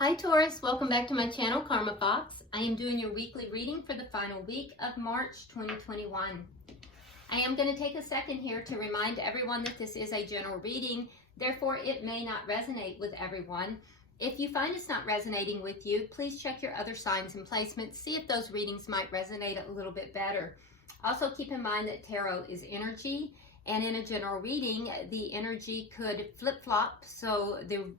Hi Taurus, welcome back to my channel, Karma Fox. I am doing your weekly reading for the final week of March 2021. I am going to take a second here to remind everyone that this is a general reading, therefore it may not resonate with everyone. If you find it's not resonating with you, please check your other signs and placements, see if those readings might resonate a little bit better. Also keep in mind that tarot is energy, and in a general reading, the energy could flip-flop, so the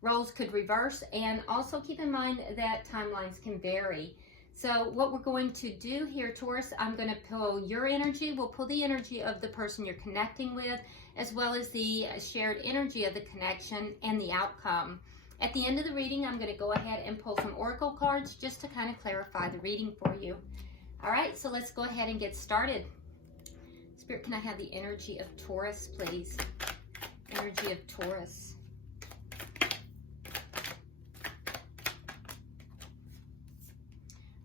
roles could reverse, and also keep in mind that timelines can vary. So what we're going to do here, Taurus, I'm going to pull your energy. We'll pull the energy of the person you're connecting with, as well as the shared energy of the connection and the outcome. At the end of the reading, I'm going to go ahead and pull some oracle cards just to kind of clarify the reading for you. All right, so let's go ahead and get started. Spirit, can I have the energy of Taurus, please? Energy of Taurus.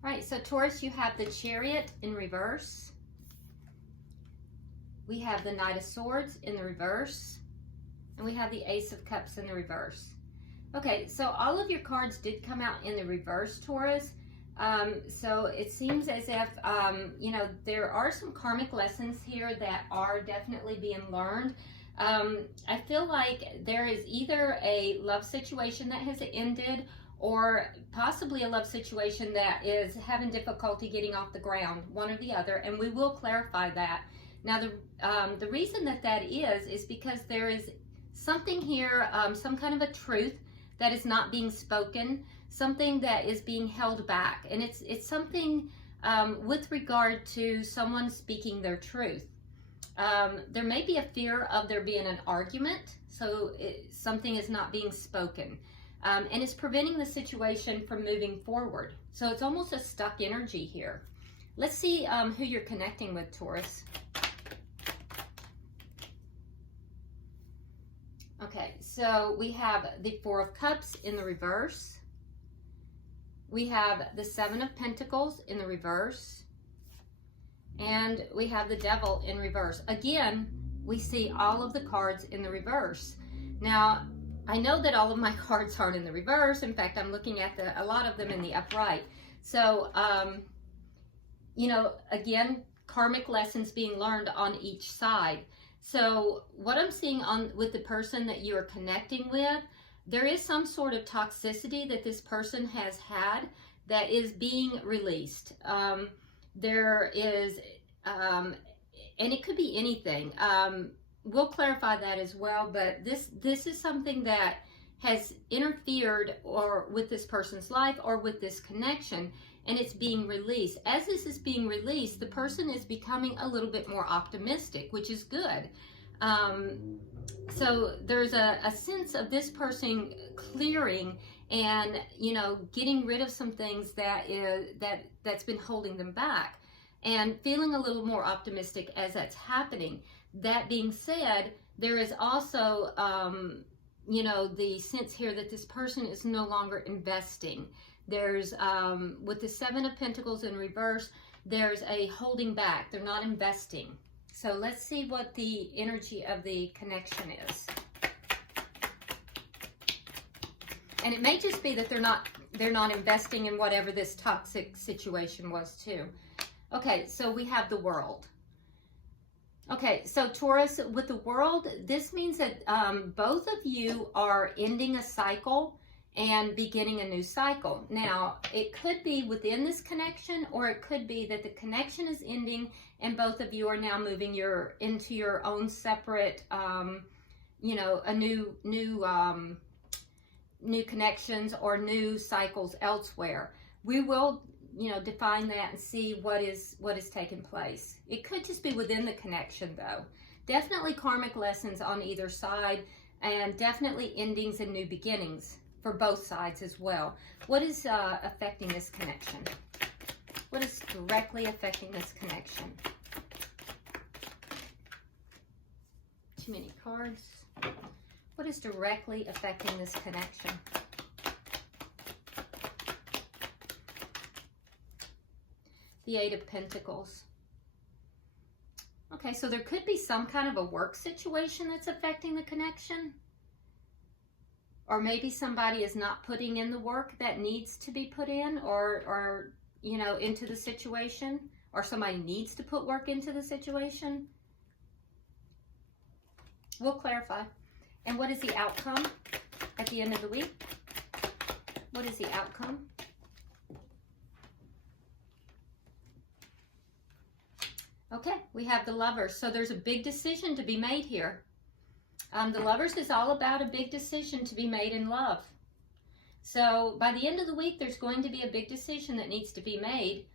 All right, so Taurus, you have the Chariot in reverse. We have the Knight of Swords in the reverse. And we have the Ace of Cups in the reverse. Okay, so all of your cards did come out in the reverse, Taurus. So it seems as if, there are some karmic lessons here that are definitely being learned. I feel like there is either a love situation that has ended, or possibly a love situation that is having difficulty getting off the ground, one or the other, and we will clarify that. Now, the reason that is because there is something here, some kind of a truth that is not being spoken, something that is being held back, and it's something with regard to someone speaking their truth. There may be a fear of there being an argument, so something is not being spoken. And it's preventing the situation from moving forward. So it's almost a stuck energy here. Let's see who you're connecting with, Taurus. Okay, so we have the Four of Cups in the reverse. We have the Seven of Pentacles in the reverse. And we have the Devil in reverse. Again, we see all of the cards in the reverse. Now, I know that all of my cards aren't in the reverse. In fact, I'm looking at a lot of them in the upright. So, again, karmic lessons being learned on each side. So what I'm seeing with the person that you are connecting with, there is some sort of toxicity that this person has had that is being released. There is, and it could be anything. We'll clarify that as well, but this is something that has interfered with this person's life or with this connection, and it's being released. As this is being released, the person is becoming a little bit more optimistic, which is good. So there's a sense of this person clearing and, getting rid of some things that's been holding them back, and feeling a little more optimistic as that's happening. That being said, there is also, the sense here that this person is no longer investing. There's, with the Seven of Pentacles in reverse, there's a holding back. They're not investing. So let's see what the energy of the connection is. And it may just be that they're not investing in whatever this toxic situation was too. Okay, so we have the World. Okay, so Taurus, with the World, this means that both of you are ending a cycle and beginning a new cycle. Now, it could be within this connection, or it could be that the connection is ending and both of you are now moving into your own separate, a new connections or new cycles elsewhere. We will define that and see what is taking place. It could just be within the connection though. Definitely karmic lessons on either side, and definitely endings and new beginnings for both sides as well. What is affecting this connection? What is directly affecting this connection? Too many cards. What is directly affecting this connection? The Eight of Pentacles. Okay, so there could be some kind of a work situation that's affecting the connection. or maybe somebody is not putting in the work that needs to be put in, or you know, into the situation, or somebody needs to put work into the situation. We'll clarify. And what is the outcome at the end of the week? What is the outcome? Okay, we have the Lovers. So there's a big decision to be made here. The Lovers is all about a big decision to be made in love. So by the end of the week, there's going to be a big decision that needs to be made.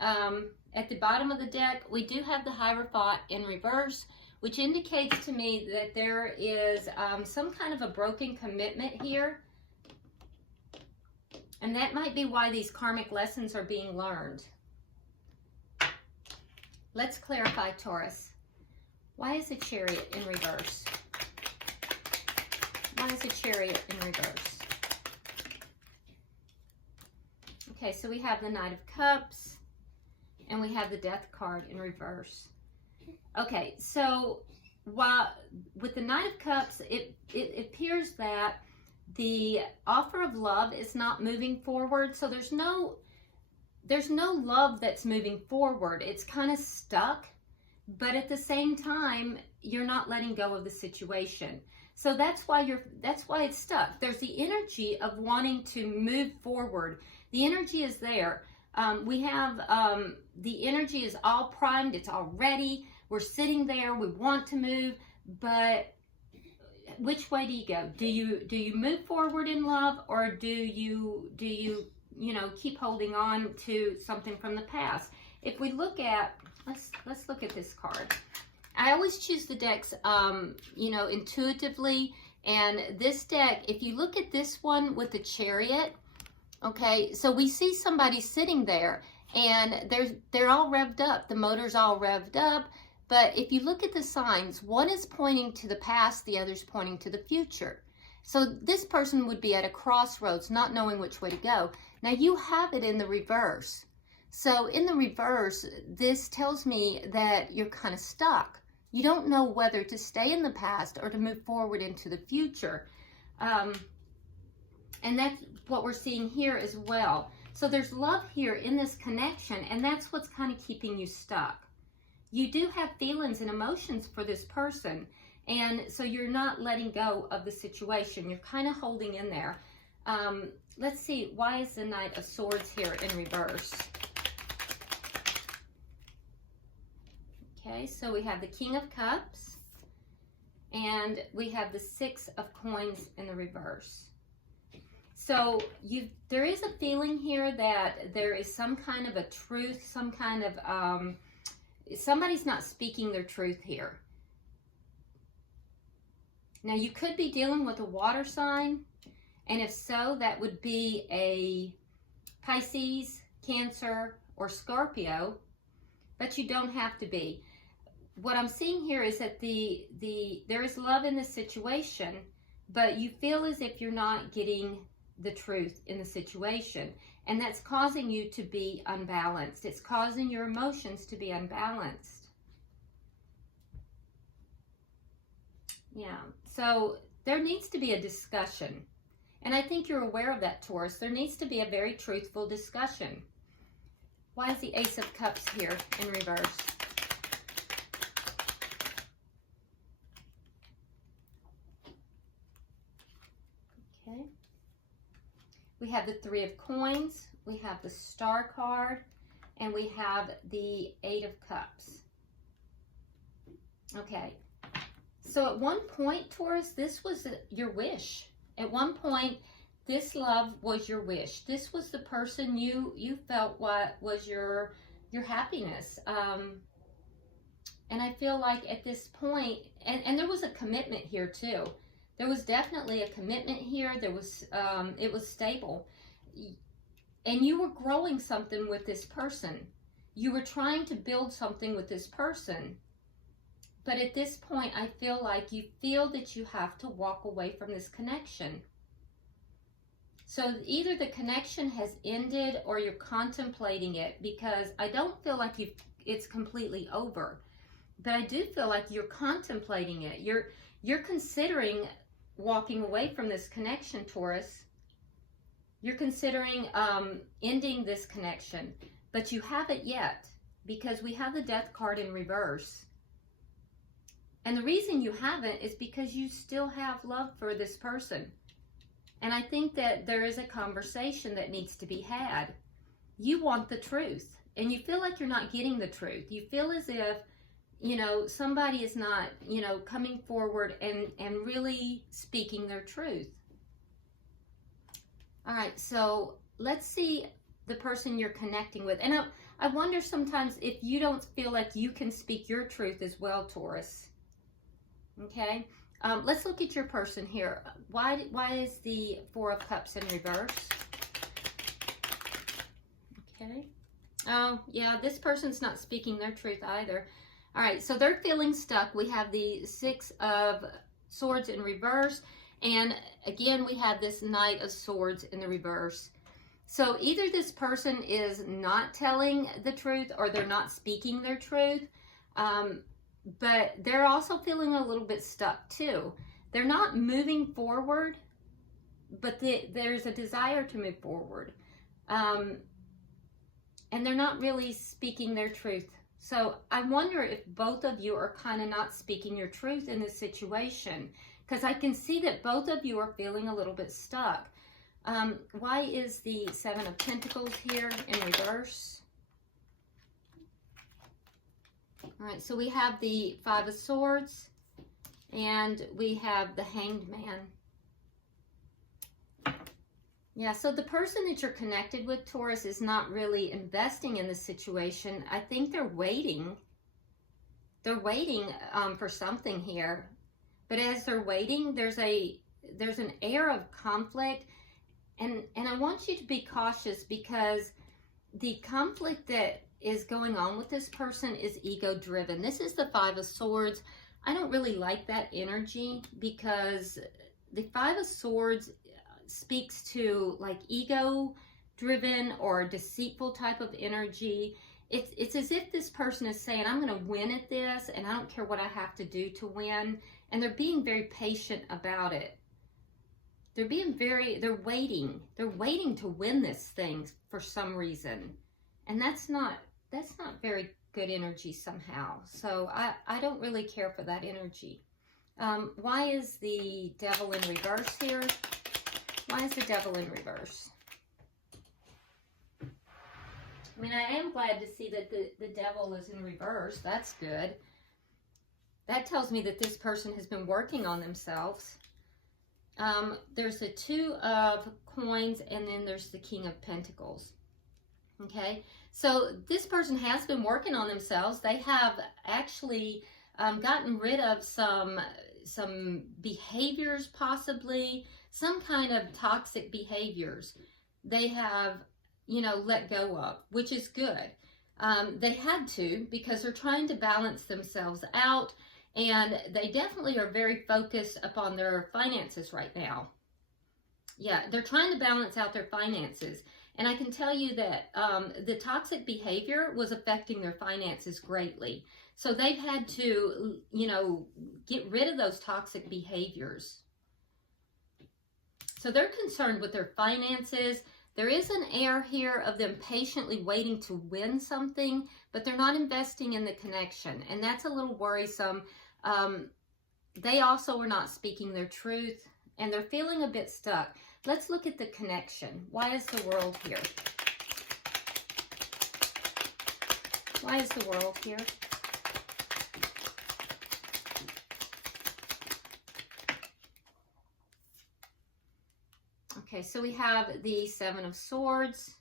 At the bottom of the deck, we do have the Hierophant in reverse, which indicates to me that there is some kind of a broken commitment here. And that might be why these karmic lessons are being learned. Let's clarify, Taurus. Why is the Chariot in reverse? Why is the Chariot in reverse? Okay, so we have the Knight of Cups, and we have the Death card in reverse. Okay, so while with the Knight of Cups, it appears that the offer of love is not moving forward. So there's no love that's moving forward. It's kind of stuck, but at the same time, you're not letting go of the situation. So that's why it's stuck. There's the energy of wanting to move forward. The energy is there. We have the energy is all primed. It's all ready. We're sitting there. We want to move, but which way do you go? Do you move forward in love, or do you keep holding on to something from the past? If we look at, let's look at this card. I always choose the decks, intuitively. And this deck, if you look at this one with the Chariot, okay, so we see somebody sitting there, and they're all revved up. The motor's all revved up. But if you look at the signs, one is pointing to the past, the other's pointing to the future. So this person would be at a crossroads, not knowing which way to go. Now you have it in the reverse. So in the reverse, this tells me that you're kind of stuck. You don't know whether to stay in the past or to move forward into the future. And that's what we're seeing here as well. So there's love here in this connection, and that's what's kind of keeping you stuck. You do have feelings and emotions for this person, and so you're not letting go of the situation. You're kind of holding in there. Let's see, why is the Knight of Swords here in reverse? Okay, so we have the King of Cups, and we have the Six of Coins in the reverse. So there is a feeling here that there is some kind of a truth, some kind of, somebody's not speaking their truth here. Now you could be dealing with a water sign, and if so, that would be a Pisces, Cancer, or Scorpio, but you don't have to be. What I'm seeing here is that there is love in this situation, but you feel as if you're not getting the truth in the situation, and that's causing you to be unbalanced. It's causing your emotions to be unbalanced. Yeah, so there needs to be a discussion, and I think you're aware of that, Taurus. There needs to be a very truthful discussion. Why is the Ace of Cups here in reverse? Okay. We have the Three of Coins, we have the Star card, and we have the Eight of Cups. Okay, so at one point, Taurus, this was your wish. At one point, this love was your wish. This was the person you felt what was your happiness. And I feel like at this point, and there was a commitment here too. There was definitely a commitment here. There was, it was stable. And you were growing something with this person. You were trying to build something with this person. But at this point, I feel like you feel that you have to walk away from this connection. So either the connection has ended or you're contemplating it, because I don't feel like it's completely over. But I do feel like you're contemplating it. You're considering walking away from this connection, Taurus. You're considering ending this connection, but you haven't yet, because we have the Death card in reverse. And the reason you haven't is because you still have love for this person. And I think that there is a conversation that needs to be had. You want the truth, and you feel like you're not getting the truth. You feel as if, you know, somebody is not, you know, coming forward and really speaking their truth. All right, so let's see the person you're connecting with. And I wonder sometimes if you don't feel like you can speak your truth as well, Taurus. Okay, let's look at your person here. Why is the Four of Cups in reverse? Okay. Oh, yeah, this person's not speaking their truth either. All right, so they're feeling stuck. We have the Six of Swords in reverse. And again, we have this Knight of Swords in the reverse. So either this person is not telling the truth or they're not speaking their truth. But they're also feeling a little bit stuck too. They're not moving forward, but there's a desire to move forward. And they're not really speaking their truth. So I wonder if both of you are kind of not speaking your truth in this situation, because I can see that both of you are feeling a little bit stuck. Why is the Seven of Pentacles here in reverse? All right, so we have the Five of Swords, and we have the Hanged Man. Yeah, so the person that you're connected with, Taurus, is not really investing in the situation. I think they're waiting. They're waiting for something here. But as they're waiting, there's an air of conflict. And I want you to be cautious, because the conflict that is going on with this person is ego driven. This is the Five of Swords. I don't really like that energy, because the Five of Swords speaks to like ego driven or deceitful type of energy. It's as if this person is saying, I'm going to win at this and I don't care what I have to do to win. And they're being very patient about it. They're waiting to win this thing for some reason. And that's not very good energy somehow. So I don't really care for that energy. Why is the Devil in reverse here? Why is the Devil in reverse? I mean, I am glad to see that the Devil is in reverse. That's good. That tells me that this person has been working on themselves. There's the Two of Coins, and then there's the King of Pentacles. Okay, so this person has been working on themselves. They have actually gotten rid of some behaviors, possibly some kind of toxic behaviors. They have, you know, let go of, which is good. They had to, because they're trying to balance themselves out, and they definitely are very focused upon their finances right now. Yeah, they're trying to balance out their finances. And I can tell you that the toxic behavior was affecting their finances greatly. So they've had to, you know, get rid of those toxic behaviors. So they're concerned with their finances. There is an air here of them patiently waiting to win something, but they're not investing in the connection. And that's a little worrisome. They also are not speaking their truth, and they're feeling a bit stuck. Let's look at the connection. Why is the World here? Why is the World here? Okay, so we have the Seven of Swords,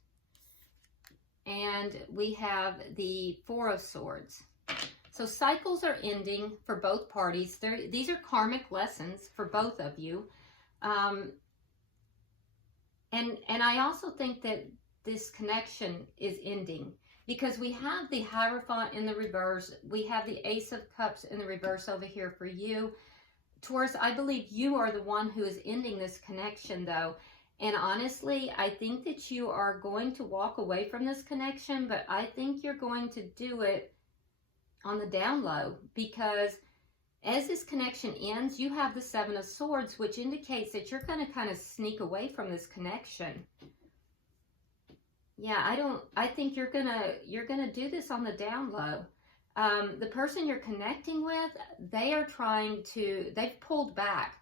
and we have the Four of Swords. So cycles are ending for both parties. These are karmic lessons for both of you. And I also think that this connection is ending, because we have the Hierophant in the reverse. We have the Ace of Cups in the reverse over here for you. Taurus, I believe you are the one who is ending this connection, though. And honestly, I think that you are going to walk away from this connection, but I think you're going to do it on the down low, because as this connection ends, you have the Seven of Swords, which indicates that you're going to kind of sneak away from this connection. Yeah, I think you're gonna do this on the down low. The person you're connecting with, they've pulled back.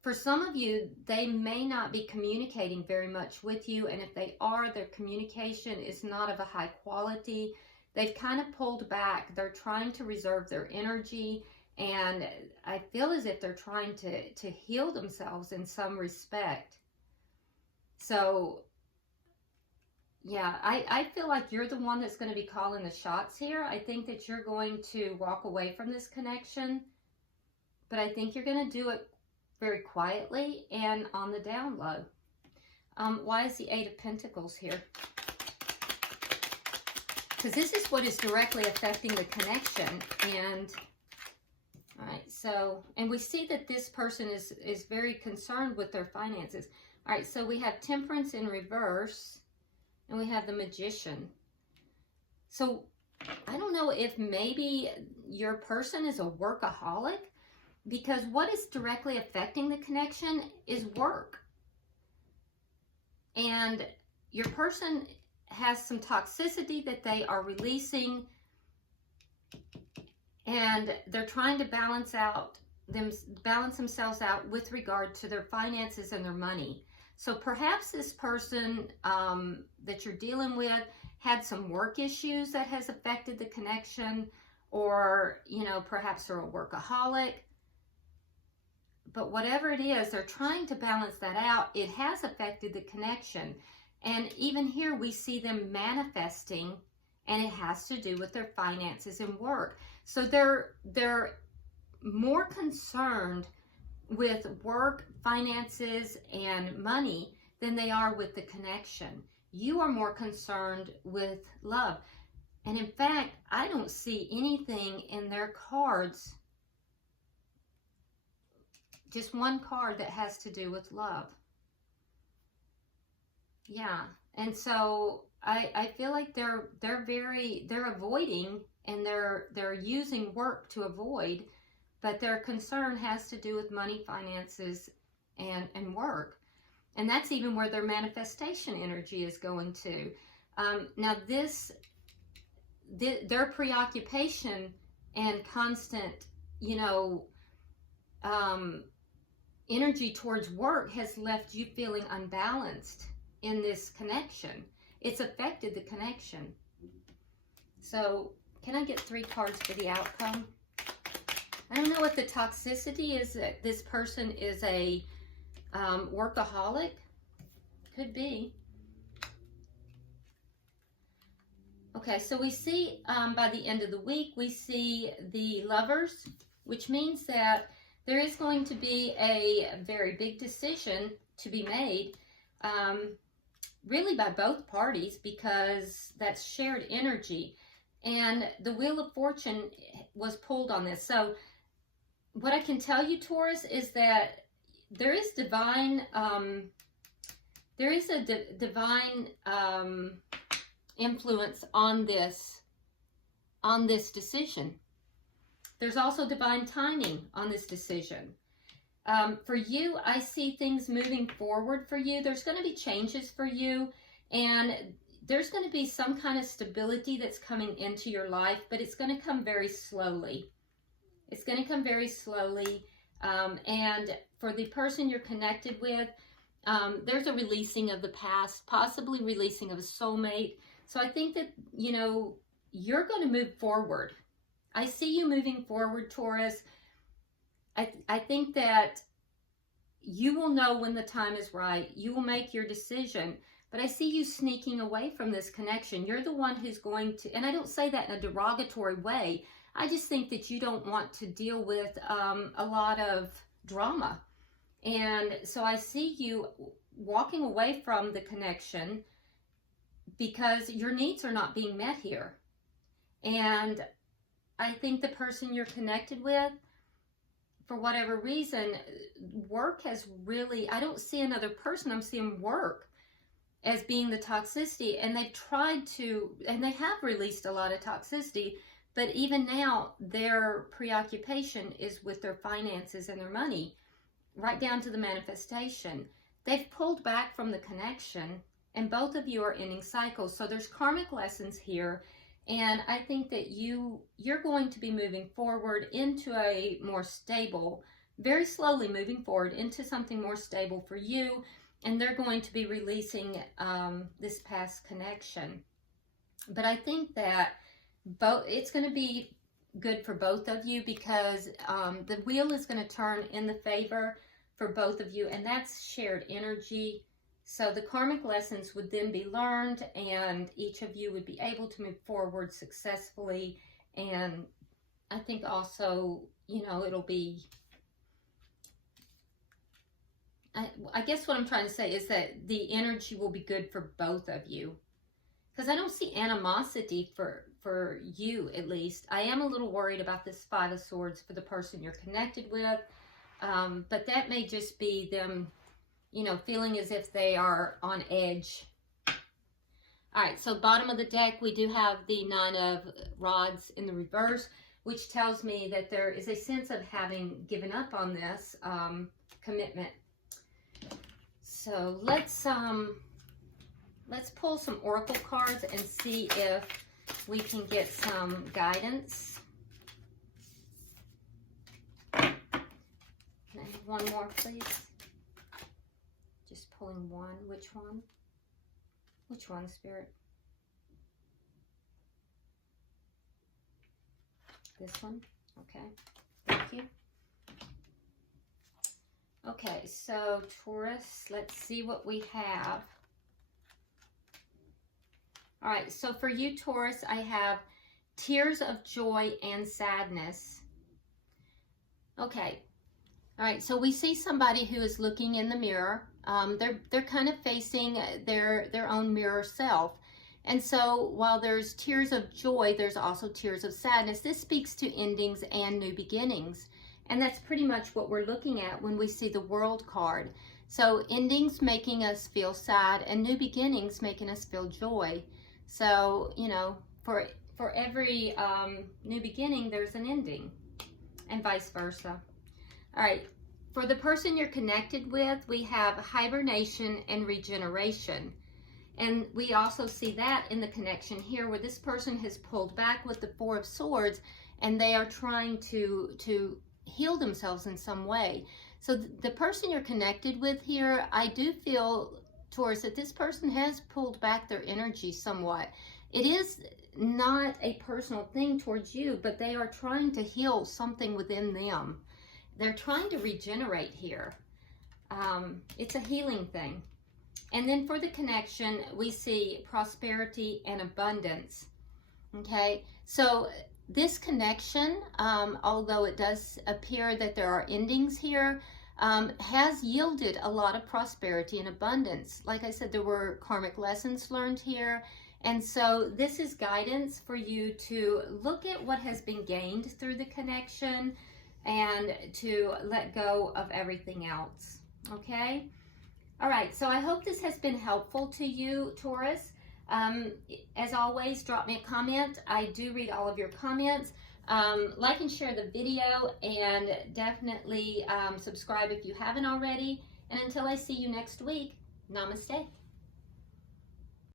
For some of you, they may not be communicating very much with you, and if they are, their communication is not of a high quality. They've kind of pulled back. They're trying to reserve their energy, and I feel as if they're trying to heal themselves in some respect. So, yeah, I feel like you're the one that's going to be calling the shots here. I think that you're going to walk away from this connection, but I think you're going to do it very quietly and on the down low. Why is the Eight of Pentacles here? Because this is what is directly affecting the connection. And, all right, so, and we see that this person is very concerned with their finances. All right, so we have Temperance in reverse, and we have the Magician. So, I don't know if maybe your person is a workaholic, because what is directly affecting the connection is work. And your person has some toxicity that they are releasing, and they're trying to balance themselves out with regard to their finances and their money. So perhaps this person that you're dealing with had some work issues that has affected the connection, or, you know, perhaps they're a workaholic. But whatever it is, they're trying to balance that out. It has affected the connection. And even here we see them manifesting, and it has to do with their finances and work. So they're more concerned with work, finances, and money than they are with the connection. You are more concerned with love. And in fact, I don't see anything in their cards, just one card that has to do with love. Yeah, and so I feel like they're avoiding, and they're using work to avoid, but their concern has to do with money, finances, and work. And that's even where their manifestation energy is going to. Now their preoccupation and constant, you know, energy towards work has left you feeling unbalanced in this connection. It's affected the connection. So, can I get 3 cards for the outcome? I don't know if the toxicity is that this person is a workaholic. Could be. Okay, so we see by the end of the week, we see the Lovers, which means that there is going to be a very big decision to be made, really by both parties, because that's shared energy. And the Wheel of Fortune was pulled on this. So what I can tell you, Taurus, is that there is divine, divine influence on this decision. There's also divine timing on this decision. For you, I see things moving forward for you. There's going to be changes for you, and there's going to be some kind of stability that's coming into your life, but it's going to come very slowly. It's going to come very slowly. And for the person you're connected with, there's a releasing of the past, possibly releasing of a soulmate. So I think that, you know, you're going to move forward. I see you moving forward, Taurus. I think that you will know when the time is right. You will make your decision. But I see you sneaking away from this connection. You're the one who's going to, and I don't say that in a derogatory way. I just think that you don't want to deal with a lot of drama. And so I see you walking away from the connection because your needs are not being met here. And I think the person you're connected with, for whatever reason, work has really, I don't see another person, I'm seeing work as being the toxicity. And they've tried to, and they have released a lot of toxicity, But even now, their preoccupation is with their finances and their money, right down to the manifestation. They've pulled back from the connection, and both of you are ending cycles. So there's karmic lessons here, and I think that you're going to be moving forward into a more stable, very slowly moving forward into something more stable for you, and they're going to be releasing this past connection. But I think that it's going to be good for both of you, because the wheel is going to turn in the favor for both of you, and that's shared energy. So the karmic lessons would then be learned, and each of you would be able to move forward successfully. And I think also, you know, it'll be, I guess what I'm trying to say is that the energy will be good for both of you, because I don't see animosity for you, at least. I am a little worried about this Five of Swords for the person you're connected with, but that may just be them, you know, feeling as if they are on edge. All right, so bottom of the deck, we do have the Nine of Rods in the reverse, which tells me that there is a sense of having given up on this commitment. So let's pull some oracle cards and see if we can get some guidance. Can I have one more, please? Just pulling one. Which one? Which one, Spirit? This one? Okay. Thank you. Okay, so Taurus, let's see what we have. All right, so for you, Taurus, I have tears of joy and sadness. Okay. All right, so we see somebody who is looking in the mirror. They're kind of facing their own mirror self. And so while there's tears of joy, there's also tears of sadness. This speaks to endings and new beginnings. And that's pretty much what we're looking at when we see the World card. So endings making us feel sad, and new beginnings making us feel joy. So, you know, for every new beginning, there's an ending, and vice versa. All right, for the person you're connected with, we have hibernation and regeneration. And we also see that in the connection here, where this person has pulled back with the Four of Swords, and they are trying to heal themselves in some way. So the person you're connected with here, I do feel, Taurus, that this person has pulled back their energy somewhat. It is not a personal thing towards you, but they are trying to heal something within them. They're trying to regenerate here. It's a healing thing. And then for the connection, we see prosperity and abundance. Okay, so this connection, although it does appear that there are endings here, has yielded a lot of prosperity and abundance. Like I said, there were karmic lessons learned here. And so this is guidance for you to look at what has been gained through the connection and to let go of everything else. Okay? All right, so I hope this has been helpful to you, Taurus. As always, drop me a comment. I do read all of your comments. Like and share the video, and definitely subscribe if you haven't already. And until I see you next week, namaste.